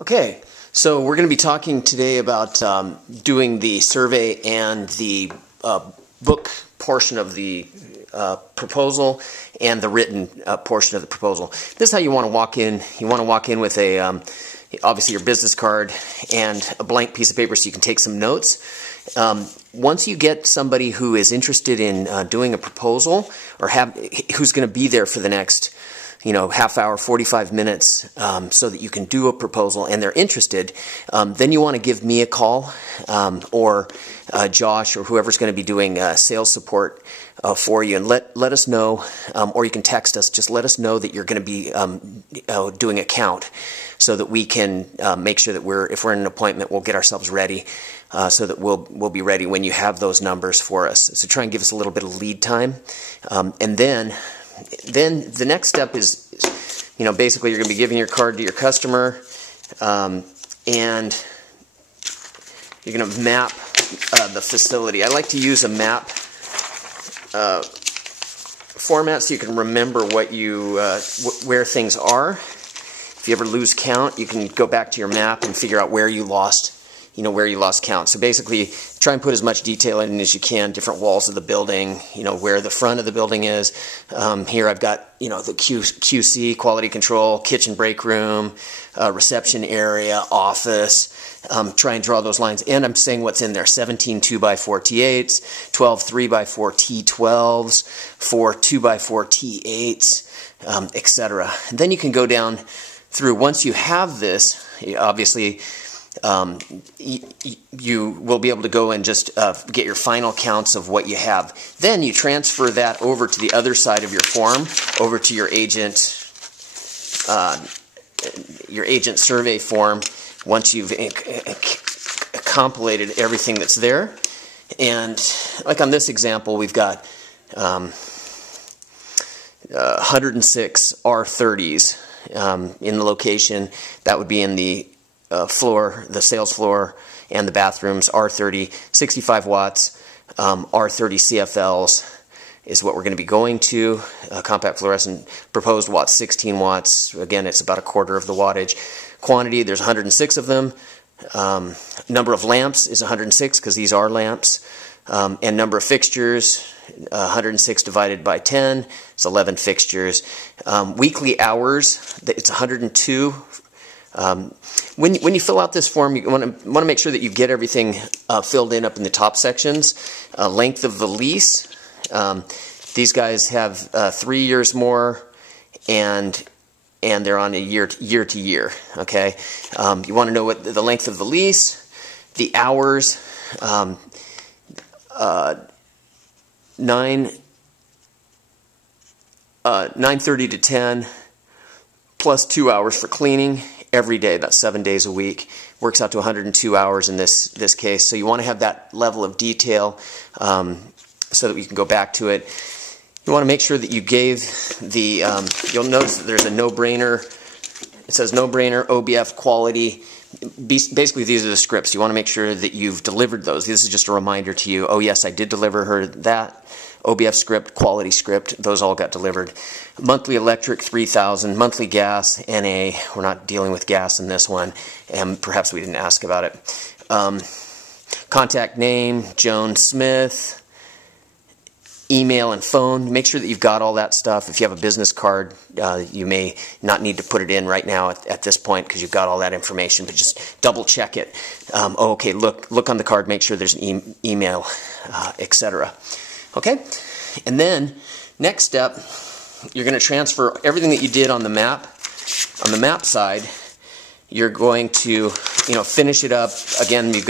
Okay, so we're going to be talking today about doing the survey and the book portion of the proposal and the written portion of the proposal. This is how you want to walk in. You want to walk in with a obviously your business card and a blank piece of paper so you can take some notes. Once you get somebody who is interested in doing a proposal or who's going to be there for the next half hour, 45 minutes, so that you can do a proposal and they're interested, then you want to give me a call or Josh or whoever's going to be doing sales support for you, and let us know, or you can text us, just let us know that you're going to be doing a count so that we can make sure that if we're in an appointment, we'll get ourselves ready so that we'll be ready when you have those numbers for us. So try and give us a little bit of lead time, and then the next step is, basically you're going to be giving your card to your customer, and you're going to map the facility. I like to use a map format so you can remember what where things are. If you ever lose count, you can go back to your map and figure out where you lost count. So basically, try and put as much detail in as you can, different walls of the building, where the front of the building is. Here I've got, the QC, quality control, kitchen break room, reception area, office. Try and draw those lines. And I'm saying what's in there: 17 2x4 T8s, 12 3x4 T12s, 4 2x4 T8s, etc. And then you can go down through. Once you have this, obviously, you will be able to go and just get your final counts of what you have. Then you transfer that over to the other side of your form, over to your agent survey form, once you've compilated everything that's there. And like on this example, we've got 106 R30s in the location. That would be in the the sales floor and the bathrooms. R30, 65 watts, R30 CFLs is what we're going to be going to. Compact fluorescent, proposed watts, 16 watts. Again, it's about a quarter of the wattage. Quantity, there's 106 of them. Number of lamps is 106 because these are lamps. And number of fixtures, 106 divided by 10, it's 11 fixtures. Weekly hours, it's 102. When you fill out this form, you want to make sure that you get everything filled in up in the top sections. Length of the lease. These guys have 3 years more, and they're on a year to year. Okay, you want to know what the length of the lease, the hours, 9:30 to 10, plus 2 hours for cleaning. Every day, that's 7 days a week. Works out to 102 hours in this case. So you want to have that level of detail so that we can go back to it. You want to make sure that you gave the, you'll notice that there's a no-brainer. It says no-brainer, OBF, quality. Basically, these are the scripts. You want to make sure that you've delivered those. This is just a reminder to you, oh yes, I did deliver her that. OBF script, quality script, those all got delivered. Monthly electric, 3,000. Monthly gas, NA. We're not dealing with gas in this one, and perhaps we didn't ask about it. Contact name, Joan Smith. Email and phone. Make sure that you've got all that stuff. If you have a business card, you may not need to put it in right now at this point because you've got all that information, but just double check it. Okay, look on the card, make sure there's an email, etc. Okay, and then next step, you're going to transfer everything that you did on the map. On the map side, you're going to finish it up. Again, you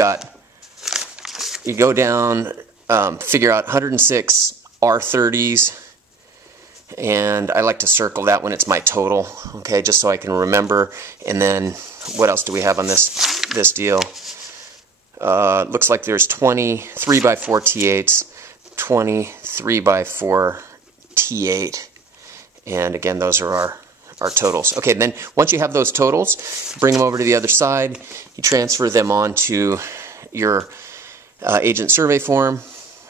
go down, figure out 106 R30s, and I like to circle that when it's my total, okay, just so I can remember. And then what else do we have on this deal? Looks like there's 20 3x4 T8s, 20 3x4 T8, and again, those are our totals. Okay, then once you have those totals, bring them over to the other side. You transfer them onto your agent survey form.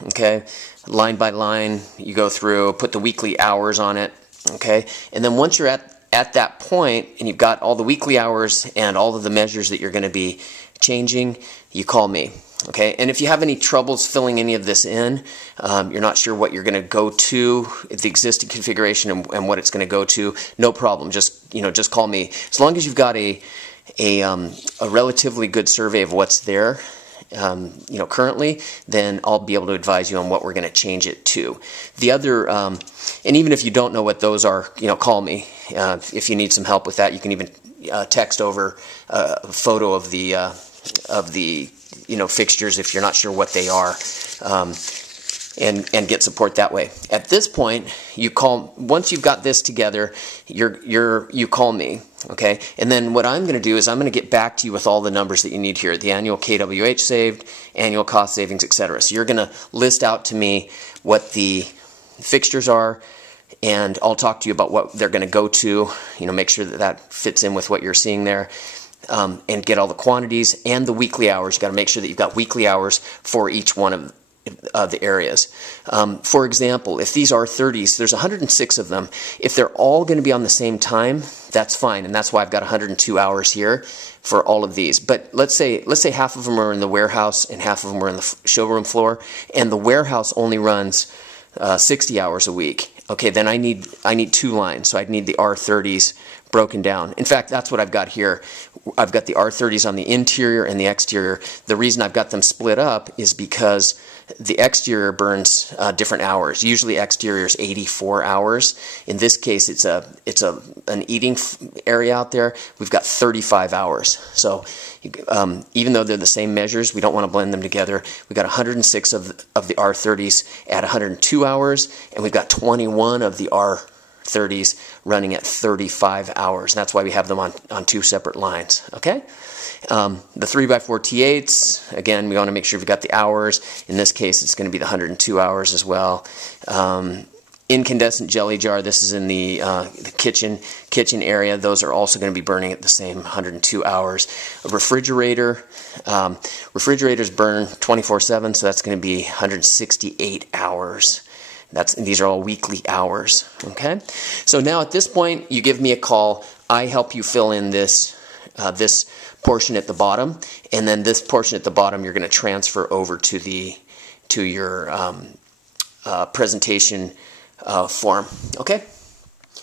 Okay, line by line, you go through, put the weekly hours on it. Okay, and then once you're at at that point, and you've got all the weekly hours and all of the measures that you're going to be changing, you call me. Okay, and if you have any troubles filling any of this in, you're not sure what you're going to go to, the existing configuration and what it's going to go to, no problem. Just call me. As long as you've got a relatively good survey of what's there, currently, then I'll be able to advise you on what we're going to change it to. The other, and even if you don't know what those are, call me. If you need some help with that, you can even text over a photo of the fixtures if you're not sure what they are, and get support that way. At this point, once you've got this together, you call me, okay? And then what I'm going to do is I'm going to get back to you with all the numbers that you need here, the annual KWH saved, annual cost savings, etc. So you're going to list out to me what the fixtures are, and I'll talk to you about what they're going to go to, make sure that fits in with what you're seeing there. And get all the quantities and the weekly hours. You've got to make sure that you've got weekly hours for each one of the areas. For example, if these are 30s, there's 106 of them. If they're all going to be on the same time, that's fine, and that's why I've got 102 hours here for all of these. But let's say half of them are in the warehouse and half of them are in the showroom floor, and the warehouse only runs 60 hours a week. Okay, then I need two lines, so I'd need the R30s broken down. In fact, that's what I've got here. I've got the R30s on the interior and the exterior. The reason I've got them split up is because the exterior burns different hours. Usually exterior is 84 hours. In this case, it's an eating area out there. We've got 35 hours. So even though they're the same measures, we don't want to blend them together. We've got 106 of the R30s at 102 hours, and we've got 21 of the R30s running at 35 hours. And that's why we have them on two separate lines. Okay? The 3x4 T8s, again, we want to make sure we've got the hours. In this case, it's going to be the 102 hours as well. Incandescent jelly jar, this is in the kitchen area. Those are also going to be burning at the same 102 hours. A refrigerator, refrigerators burn 24/7, so that's going to be 168 hours. These are all weekly hours. Okay, so now at this point, you give me a call. I help you fill in this portion at the bottom, and then this portion at the bottom you're going to transfer over to your presentation form.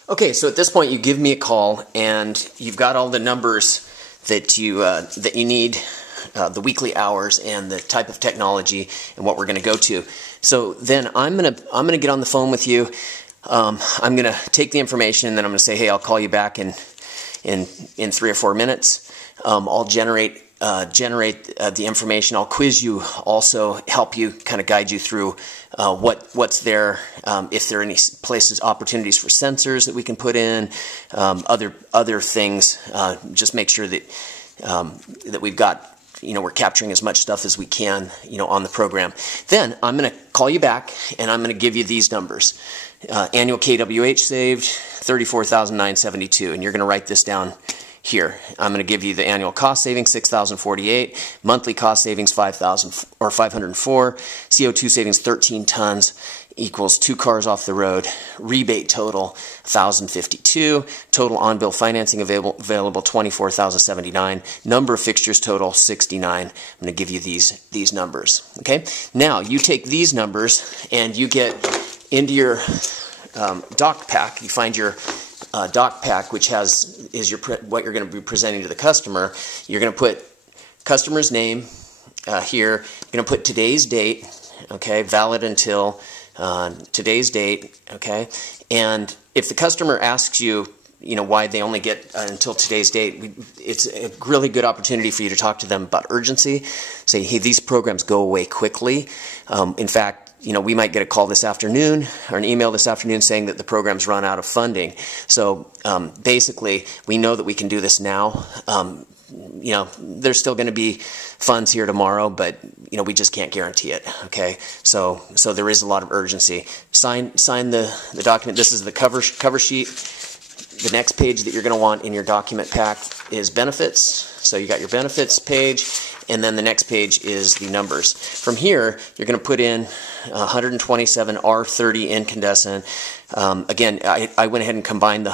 Okay, so at this point you give me a call, and you've got all the numbers that you need, the weekly hours and the type of technology and what we're going to go to. So then I'm gonna get on the phone with you. I'm gonna take the information, and then I'm gonna say, hey, I'll call you back in 3 or 4 minutes. I'll generate the information. I'll quiz you, also help you, kind of guide you through what's there, if there are any opportunities for sensors that we can put in, other things. Just make sure that we've got, we're capturing as much stuff as we can, on the program. Then I'm going to call you back, and I'm going to give you these numbers. Annual KWH saved, 34,972, and you're going to write this down here. I'm going to give you the annual cost savings, 6,048, monthly cost savings, 504, CO2 savings, 13 tons, equals 2 cars off the road, rebate total, 1,052, total on-bill financing available, 24,079, number of fixtures total, 69. I'm going to give you these numbers. Okay, now you take these numbers and you get into your doc pack. You find your doc pack, which is what you're going to be presenting to the customer. You're going to put customer's name here. You're going to put today's date, okay, valid until today's date, okay. And if the customer asks you, why they only get until today's date, it's a really good opportunity for you to talk to them about urgency. Say, hey, these programs go away quickly. In fact, we might get a call this afternoon or an email this afternoon saying that the program's run out of funding. So basically, we know that we can do this now. There's still going to be funds here tomorrow, but we just can't guarantee it. Okay, so there is a lot of urgency. Sign the document. This is the cover sheet. The next page that you're going to want in your document pack is benefits. So you got your benefits page, and then the next page is the numbers. From here, you're going to put in 127 R30 incandescent. Again, I went ahead and combined the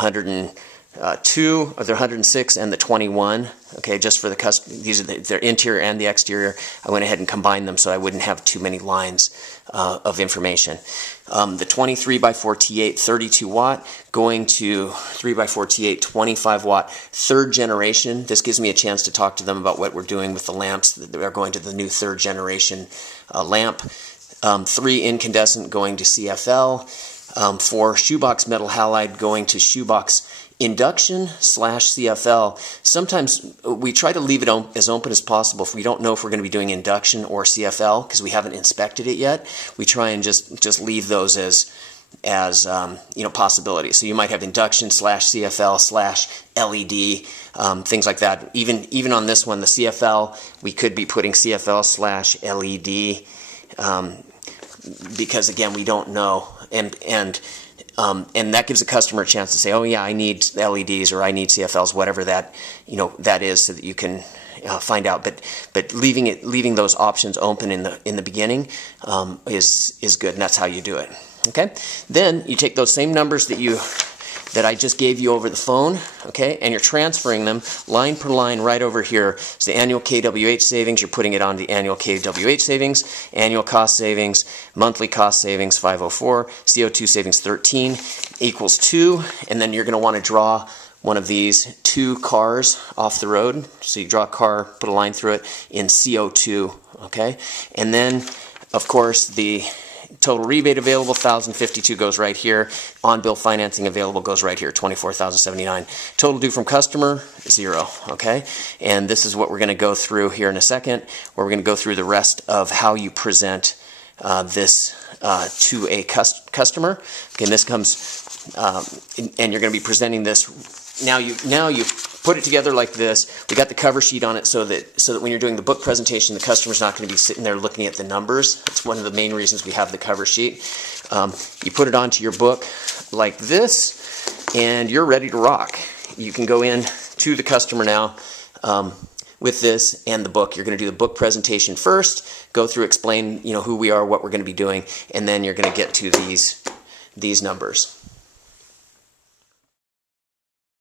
2 of the 106 and the 21. Okay, just for the these are their interior and the exterior. I went ahead and combined them so I wouldn't have too many lines of information. The 23 by 4 T8 32 watt going to 3 by 4 T8 25 watt third generation. This gives me a chance to talk to them about what we're doing with the lamps. They're going to the new third generation lamp. 3 incandescent going to CFL. 4 shoebox metal halide going to shoebox induction / CFL. Sometimes we try to leave it as open as possible if we don't know if we're going to be doing induction or CFL because we haven't inspected it yet. We try and just leave those as possibilities. So you might have induction / CFL / LED, things like that. Even on this one, the CFL, we could be putting CFL / LED because again we don't know, and that gives the customer a chance to say, oh yeah, I need LEDs or I need CFLs, whatever that that is, so that you can find out. But leaving those options open in the beginning is good, and that's how you do it. Okay. Then you take those same numbers that I just gave you over the phone, okay, and you're transferring them line per line right over here. It's the annual KWH savings. You're putting it on the annual KWH savings, annual cost savings, monthly cost savings 504, CO2 savings 13 equals 2, and then you're going to want to draw one of these 2 cars off the road. So you draw a car, put a line through it in CO2, okay, and then of course the total rebate available, 1,052, goes right here. On-bill financing available goes right here, 24,079. Total due from customer, 0. Okay, and this is what we're going to go through here in a second, where we're going to go through the rest of how you present this to a customer. Okay, and this comes, and you're going to be presenting this. Now you put it together like this. We got the cover sheet on it so that when you're doing the book presentation, the customer's not going to be sitting there looking at the numbers. That's one of the main reasons we have the cover sheet. You put it onto your book like this, and you're ready to rock. You can go in to the customer now with this and the book. You're going to do the book presentation first, go through, explain who we are, what we're going to be doing, and then you're going to get to these numbers.